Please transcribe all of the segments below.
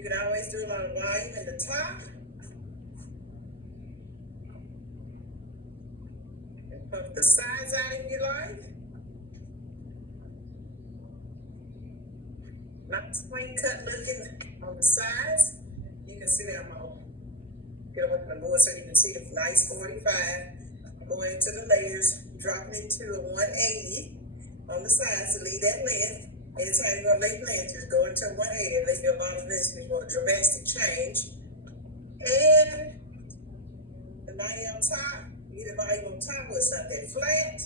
You can always do a lot of volume in the top. And puff the sides out if you like. Nice plain cut looking on the sides. You can see that I'm gonna get away from the board so you can see the nice 45. Going into the layers, dropping it to a 180 on the sides to leave that length. Anytime you're gonna lay length, just go into 180 and leave your bottom length if you want a dramatic change. And the 90 on top, you get the volume on top with something flat.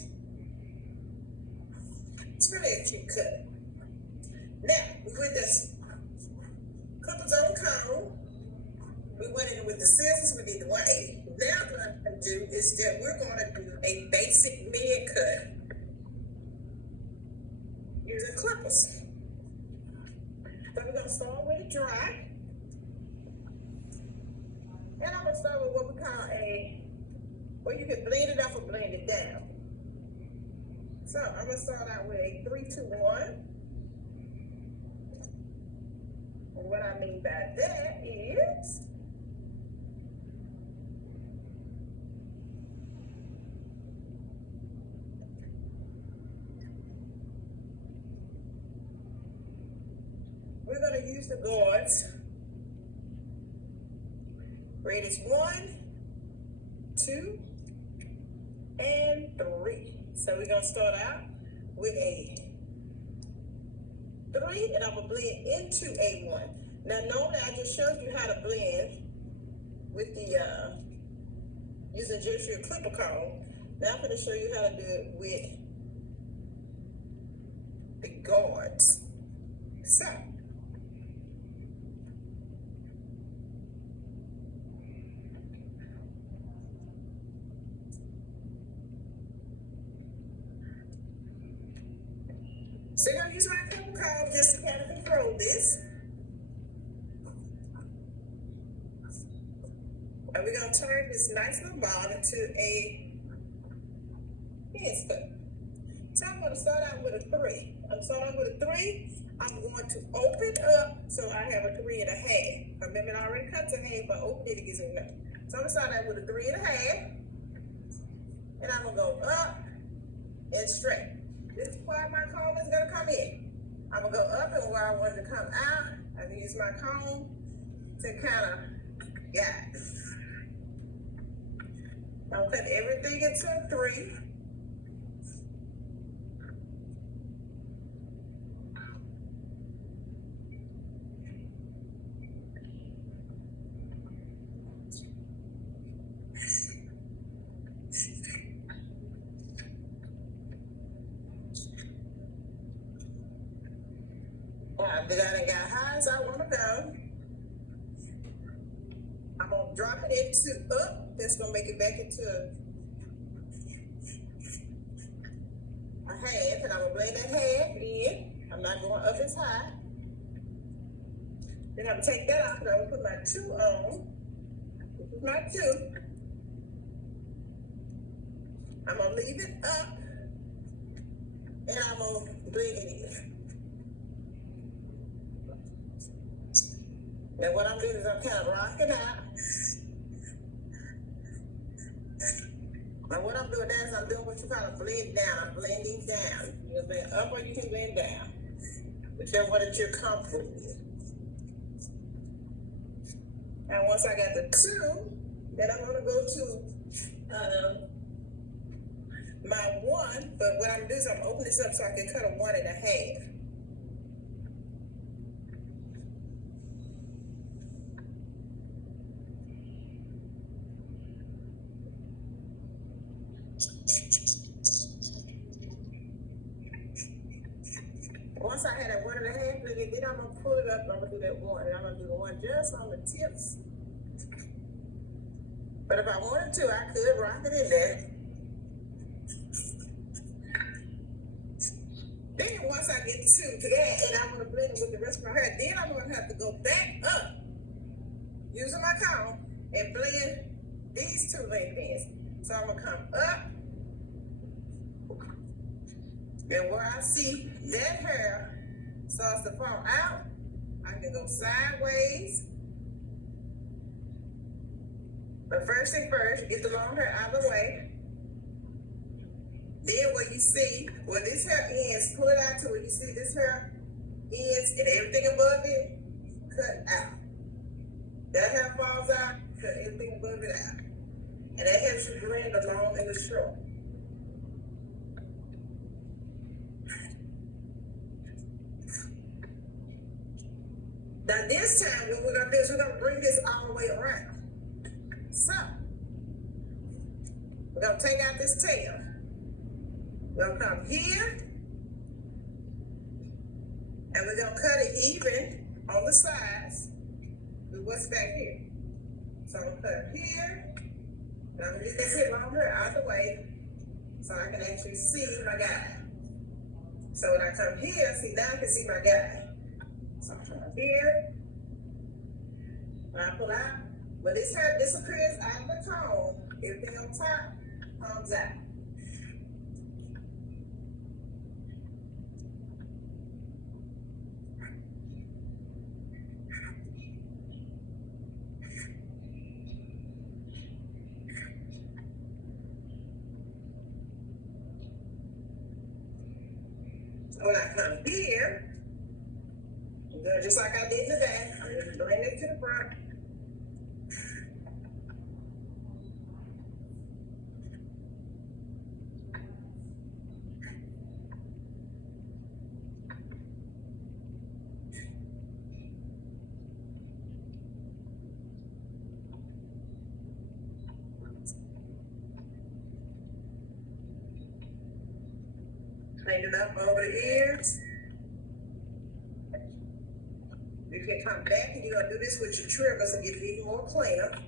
It's really a cute cut. Now, we with this clippers on the comb. We went in with the scissors, we did the 180. Now what I'm gonna do is that we're gonna do a basic mid cut using clippers. So we're gonna start with a dry. And I'm gonna start with what we call well, you can blend it up or blend it down. So I'm gonna start out with a 3, 2, 1. And what I mean by that is we're going to use the guards. Ready is 1, 2, and 3. So we're going to start out with a 3, and I'm going to blend into a 1. Now, normally I just showed you how to blend with the using just your clipper comb. Now I'm going to show you how to do it with the guards. So I'm going to use my clipper comb just to kind of control this. And we're going to turn this nice little ball into a headstock. So I'm going to start out with a 3. I'm starting with a 3. I'm going to open up so I have a 3 1/2. Remember, it already cut to half, but open it, it gives me enough. So I'm going to start out with a 3 1/2. And I'm going to go up and straight. This is where my comb is going to come in. I'm going to go up, and where I want it to come out, I can use my comb to kind of guide. I'll cut everything into a 3. That I done got high as I want to go. I'm going to drop it into up. That's going to make it back into a 1/2. And I'm going to blend that 1/2 in. I'm not going up as high. Then I'm going to take that off and I'm going to put my 2 on. This is my 2. I'm going to leave it up. And I'm going to blend it in. Now what I'm doing is I'm kind of rocking out. Now what I'm doing now is I'm doing what you call a blend down. I'm blending down. You can blend up or you can blend down. Whichever one that you're comfortable with. And once I got the 2, then I'm going to go to my 1. But what I'm doing is I'm opening this up so I can cut a 1 1/2. Once I had that 1 1/2, then I'm going to pull it up, I'm going to do that 1, and I'm going to do the 1 just on the tips. But if I wanted to, I could rock it in there. Then once I get to that, and I'm going to blend it with the rest of my hair, then I'm going to have to go back up, using my comb, and blend these 2 length ends. So I'm going to come up, and where I see that hair starts to fall out, I can go sideways. But first thing first, get the long hair out of the way. Then what you see, where this hair ends, pull it out to where you see this hair ends and everything above it, cut out. That hair falls out, cut everything above it out. And that helps you blend the long and the short. Now this time, what we're gonna do is we're gonna bring this all the way around. So, we're gonna take out this tail. We're gonna come here, and we're gonna cut it even on the sides with what's back here. So I'm gonna cut here, and I'm gonna get this here longer out of the way so I can actually see my guy. So when I come here, see now I can see my guy. So I come here, when I pull out, when this hair disappears out of the comb, everything on top comes out. So when I come here, I'm doing just like I did today. I'm going to bring it to the front. Clean it up over the ears. You can come back and you're going to do this with your trimmers and get it even more cleaner.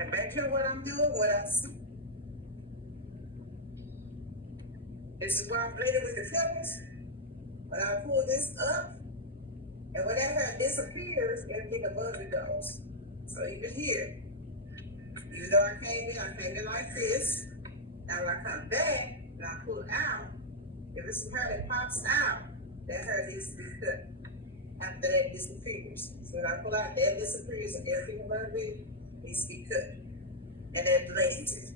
And back here what I'm doing, what I see. This is where I'm blending with the clippers. When I pull this up, and when that hair disappears, everything above it goes. So even here, even though I came in like this. Now when I come back, and I pull it out, if it's some hair that pops out, that hair needs to be cut. After that disappears. So when I pull out, that disappears and everything above it needs to be cut. And then blended.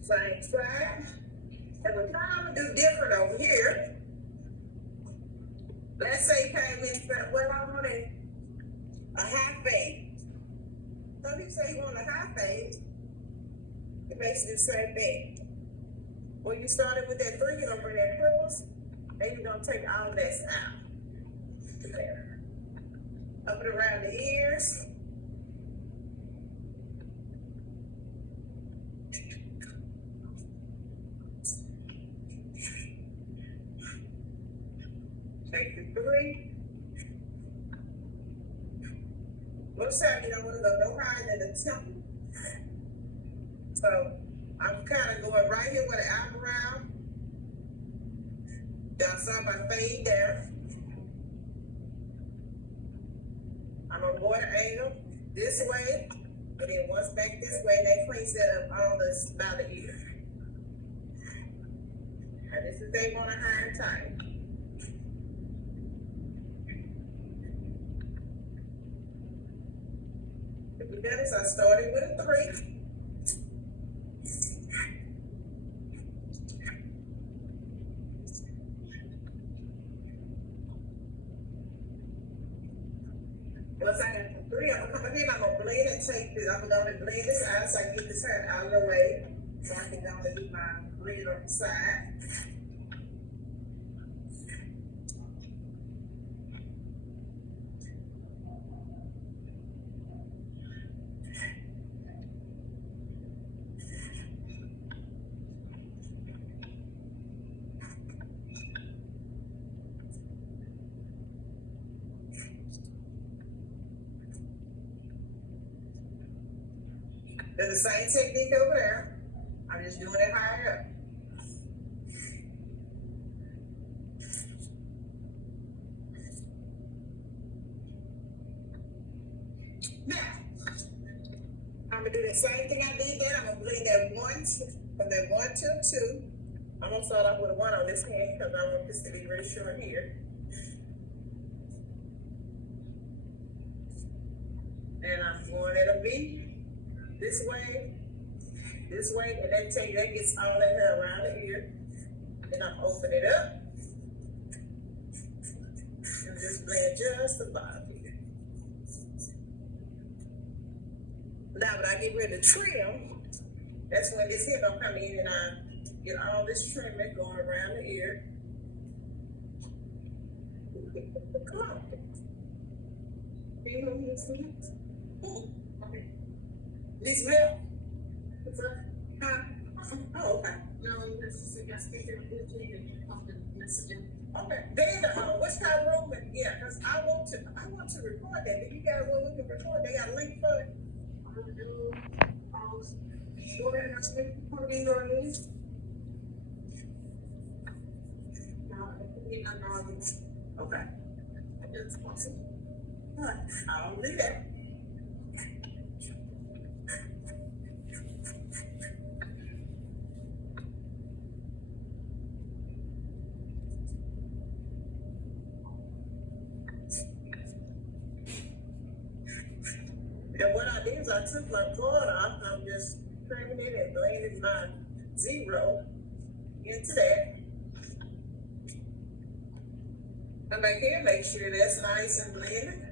Same side. And we're trying to do different over here. Let's say you came in, well, I wanted a high fade. Some people say you want a high fade. It makes you do the same thing. When you started with that 3, you're gonna bring that cripples, and you're gonna take all of that out. There. Up and around the ears. Take the 3. Most times you don't want to go no higher than the temple. So I'm kind of going right here with the eyebrow. Y'all saw my fade there. I'm gonna go at an angle this way, and then once back this way, that cleans that up all this by the ear. And this is they want to high and tight. If you notice, I started with a 3. I'm gonna blend this out so I can get this hand out of the way. So I can go and do my blend on the side. Do the same technique over there. I'm just doing it higher up. Now, I'm gonna do the same thing I did then. I'm gonna blend that one from that 1 to 2. I'm gonna start off with a 1 on this hand because I want this to be really short here. And I'm going at a V this way, and that gets all that hair around the ear. Then I open it up and just blend just the bottom here. Now, when I get ready to trim, that's when this hair gonna come in and I get all this trimming going around the ear. Come on. Can you move this thing? Okay. This will. What's up? Huh? Oh, okay. No, this is I speak to the messaging. Okay. Then, which kind of room? Yeah, because I want to record that. If you got one we can record, they got a link for it. I'm gonna do. Go ahead and speak. Put it in your list. Okay. That's awesome. All right. I'll do that. And what I did is I took my cord off. I'm just trimming it and blending my 0 into that. Come back here, make sure that's nice and blended.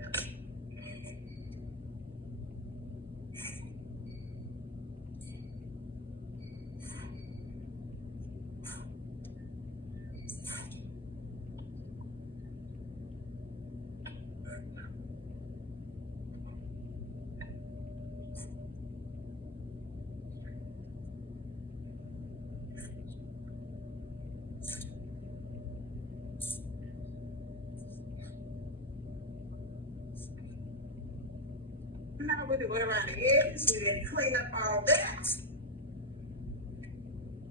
Now we went around the edges, we didn't clean up all that.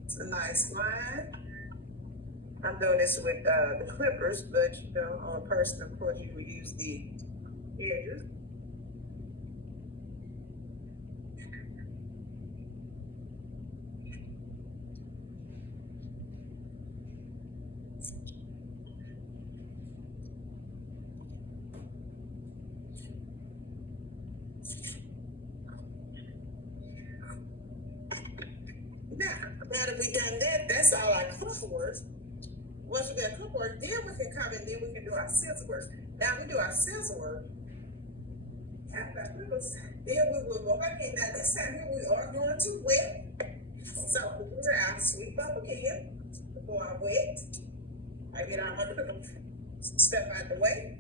It's a nice line. I'm doing this with the clippers, but you know, on a person, of course, you would use the edges. Now that we done that, that's all our clip work. Once we got clip work, then we can come and then we can do our scissor work. Now we do our scissor work. After our clippers, then we will go back in. Now this time here we are going to wet. So I'll sweep up again before I wet. I get all my clip stuff out the way.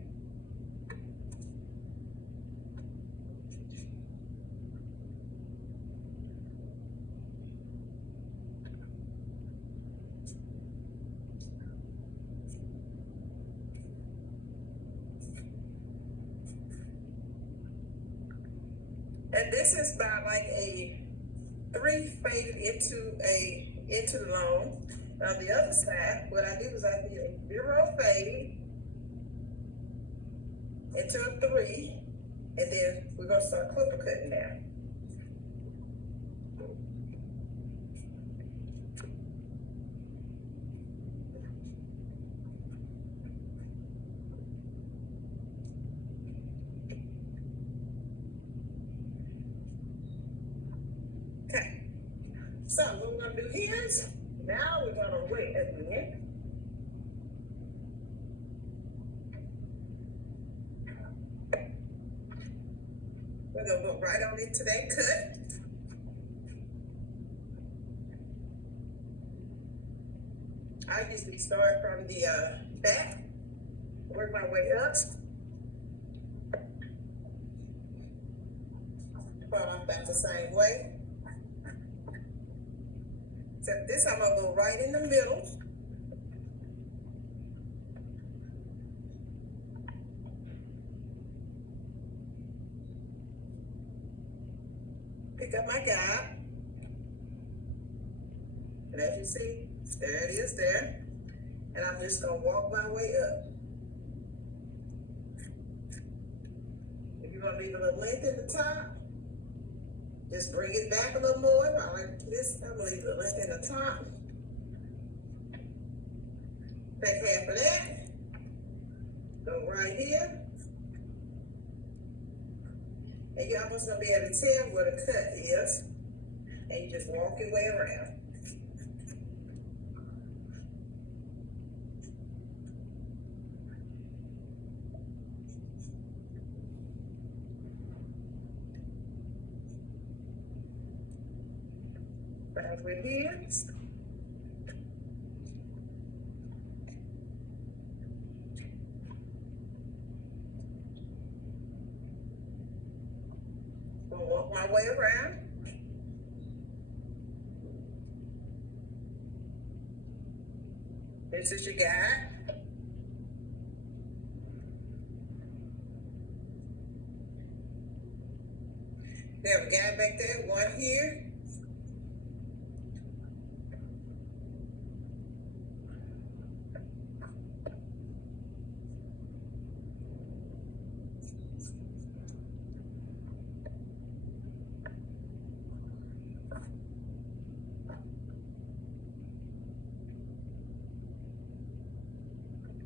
And this is by like a 3 faded into the long. On the other side, what I do is I do a 0 fade into a 3, and then we're gonna start clipper cutting now. Okay. So what we're gonna do here is now we're gonna wait again. we're gonna go right on into that cut. I usually start from the back, work my way up, fall off back the same way. Except this, I'm gonna go right in the middle. Pick up my guide. And as you see, there it is there. And I'm just gonna walk my way up. If you want to leave a little length in the top, just bring it back a little more. I like this, I'm gonna leave a length in the top. Take half of that. Go right here. And you're almost gonna be able to tell where the cut is. And you just walk your way around. Back with here. Gonna walk my way around. This is your guide. We have a guide back there, one here.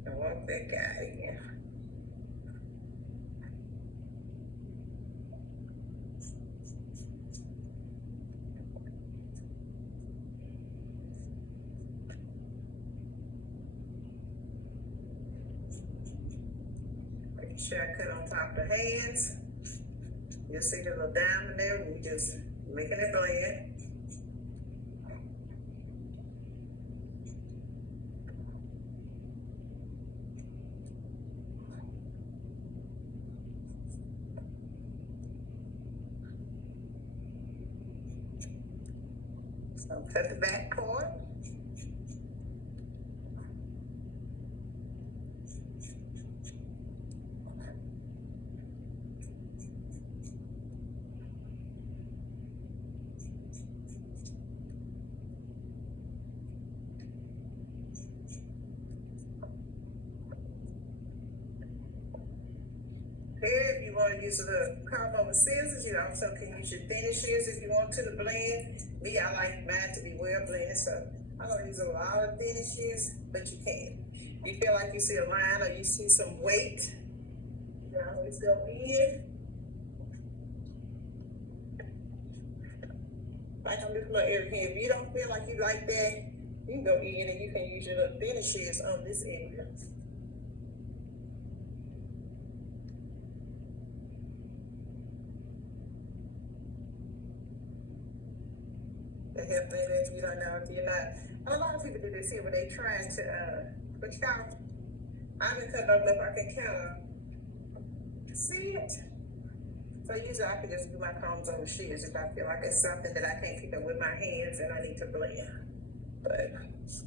And walk that guy again. Make sure I cut on top of the hands. You'll see the little diamond there. We just making it blend. So cut the back part. Here, if you want to use a combo with scissors, you also can use your thinnest shears if you want to blend. Me, I like mine to be well blended, so I don't use a lot of thinnest shears, but you can. If you feel like you see a line or you see some weight, you can always go in. Like on this little area here, if you don't feel like you like that, you can go in and you can use your little thinnest shears on this area. To help that if you don't know, if you're not. A lot of people do this here where they trying to, but you know, I've been cutting up if I can kind of see it. So usually I can just do my combs on the shears if I feel like it's something that I can't keep up with my hands and I need to blend. But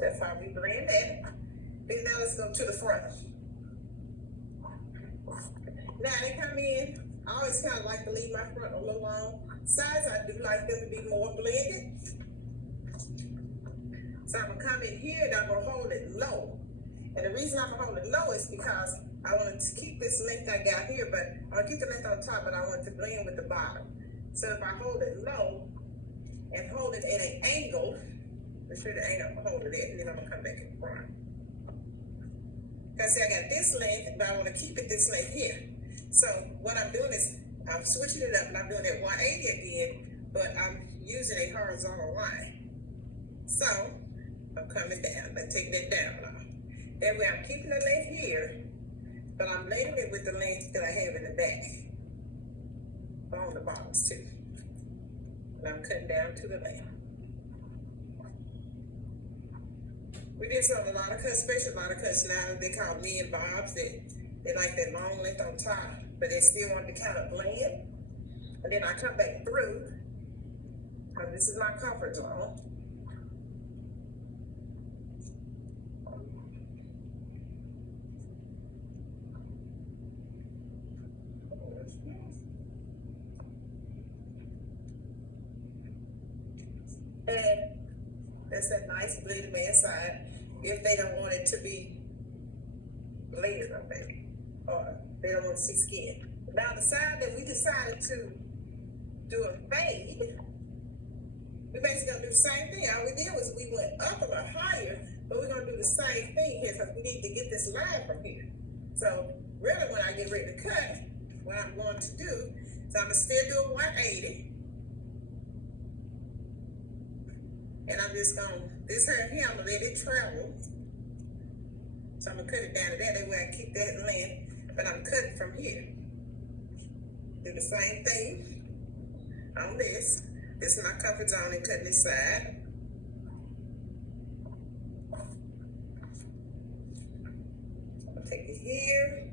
that's how we blend that. Then now let's go to the front. Now they come in, I always kind of like to leave my front a little long. Sides, I do like them to be more blended. So I'm gonna come in here and I'm gonna hold it low. And the reason I'm gonna hold it low is because I want to keep this length I got here, but I'll keep the length on top, but I want to blend with the bottom. So if I hold it low and hold it at an angle, make sure the angle I'm gonna hold it at, and then I'm gonna come back in front. Because see, I got this length, but I want to keep it this length here. So what I'm doing is I'm switching it up and I'm doing it 180 again, but I'm using a horizontal line. So I'm coming down, I'm taking it down now. That way I'm keeping the length here, but I'm layering it with the length that I have in the back. on the bottoms too. And I'm cutting down to the length. We did a lot of cuts, especially a lot of cuts now they call men bobs, that they like that long length on top, but they still want to kind of blend. And then I come back through, because this is my comfort zone. And that's that nice bleeding man side, if they don't want it to be bleeding on baby, or they don't want to see skin. Now the side that we decided to do a fade, we basically gonna do the same thing. All we did was we went up a lot higher, but we're gonna do the same thing here because we need to get this line from here. So really when I get ready to cut, what I'm going to do is I'm gonna still do a 180. And I'm just gonna, this hair here, I'm gonna let it travel. So I'm gonna cut it down to that way I keep that length, but I'm cutting from here. Do the same thing on this. This is my comfort zone and cutting this side. I'm gonna take it here,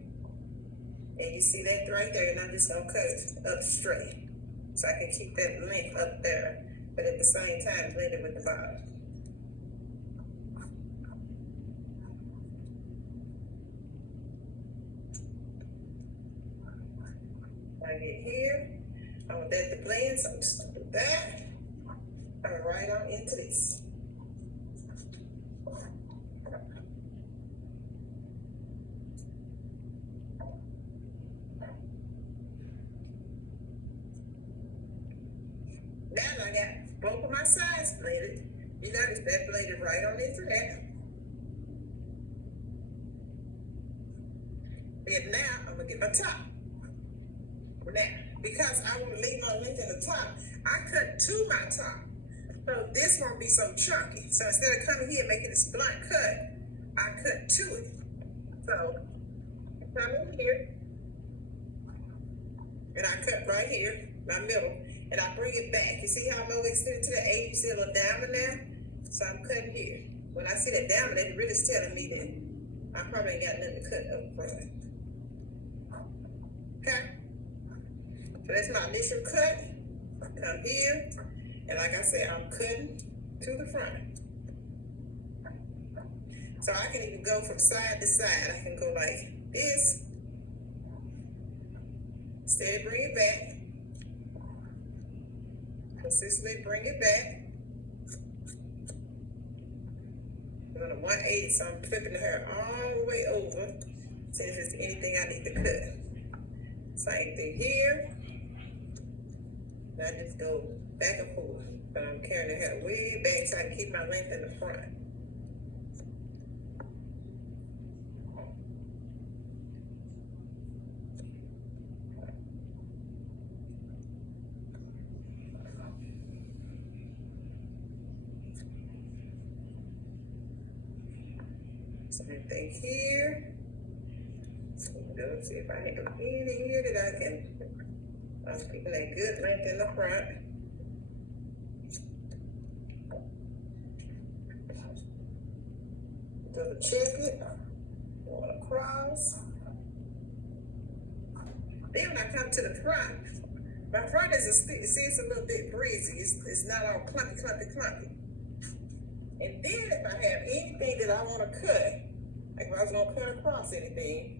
and you see that right there, and I'm just gonna cut it up straight. So I can keep that length up there, but at the same time blend it with the bottom. I get here, I want that to blend, so I'm just gonna do that. I'm right on into this. Now I got both of my sides blended. You notice that blended right on into that. And now I'm gonna get my top. Now, because I want to leave my length in the top, I cut to my top. So this won't be so chunky. So instead of coming here and making this blunt cut, I cut to it. So I come in here, and I cut right here, my middle, and I bring it back. You see how I'm over extended to the 8? You see a little diamond there? So I'm cutting here. When I see that diamond, it really is telling me that I probably ain't got nothing to cut up front. Okay? So that's my initial cut. Come here, and like I said, I'm cutting to the front. So I can even go from side to side. I can go like this. Steady bring it back. Consistently bring it back. I'm on a 180, so I'm flipping the hair all the way over. See if there's anything I need to cut. Same thing here. I just go back and forth, but I'm carrying the hair way back, trying to keep my length in the front. Same thing here. See if I have any here that I can. I'm keeping a good length in the front. Double check it. Going across. Then when I come to the front, my front is it's a little bit breezy. It's not all clumpy. And then if I have anything that I want to cut, like if I was gonna cut across anything,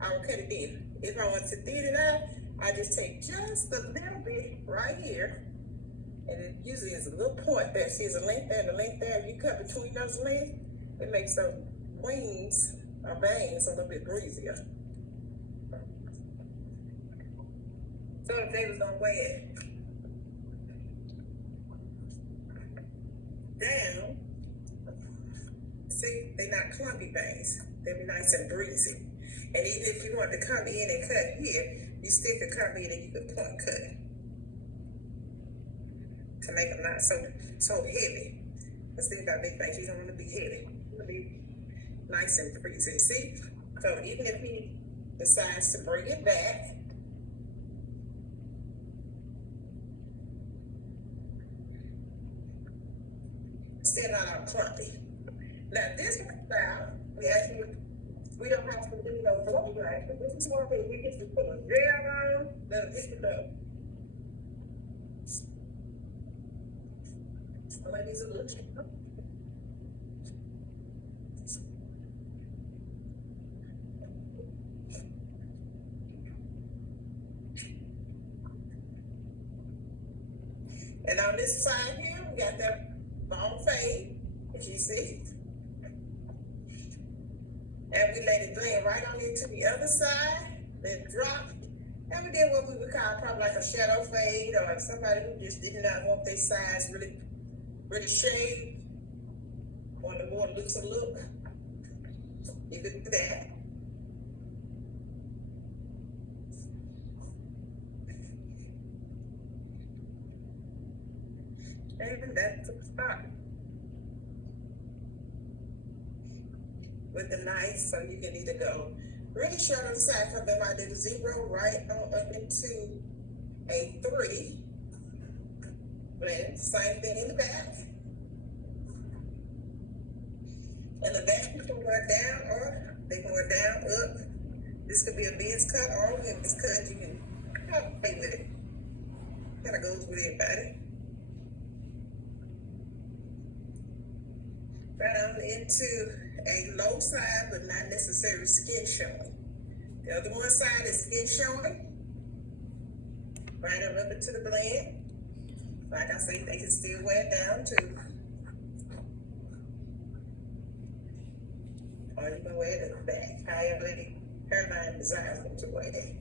I will cut it in. If I want to thin it out, I just take just a little bit right here, and it usually is a little point there. See, there's a length there and a length there. If you cut between those lengths, it makes those wings or bangs a little bit breezier. So if they was gonna weigh it down, see, they're not clumpy bangs. They'll be nice and breezy. And even if you want to come in and cut here, you still could come in and you could point cut to make them not so heavy. Let's think about big bangs. You don't want to be heavy. You want to be nice and breezy. See? So even if he decides to bring it back, still not out clumpy. Now this style, we don't have to do no blow dry, but this is one thing we get to put a gel on, that'll get it up. I might use a little cheap. And on this side here, we got that ball fade, as you see. And we let it blend right on into the other side, let it drop. And we did what we would call probably like a shadow fade, or if somebody who just did not want their sides really shaved, or the more looser look, you could do that. And that's the spot. With the knife, so you can either go really short on the side, come back, I did a 0 right on up into a 3. Then same thing in the back. And the back you can wear down, or they can wear down, up. This could be a Ben's cut, or if it's cut, you can play with it. Kind of goes with everybody. Right on into a low side, but not necessarily skin showing. The other one side is skin showing. Right on up into the blend. Like I say, they can still wear it down too. Or you can wear it in the back, however the hairline desires them to wear it.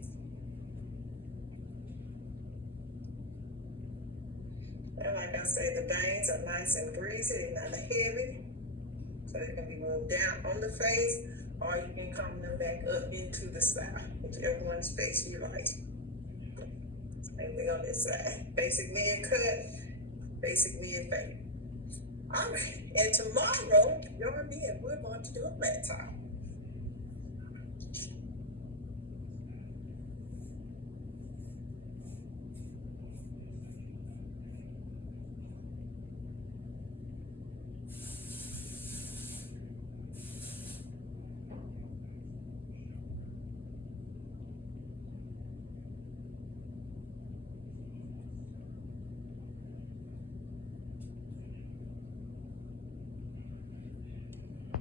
And like I said, the bangs are nice and breezy, they're not heavy. So they can be moved down on the face, or you can come them back up into the side, whichever one space you like. Same thing on this side. Basic mid cut, basic mid fade. All right, and tomorrow, join me and we're going to do a flat top.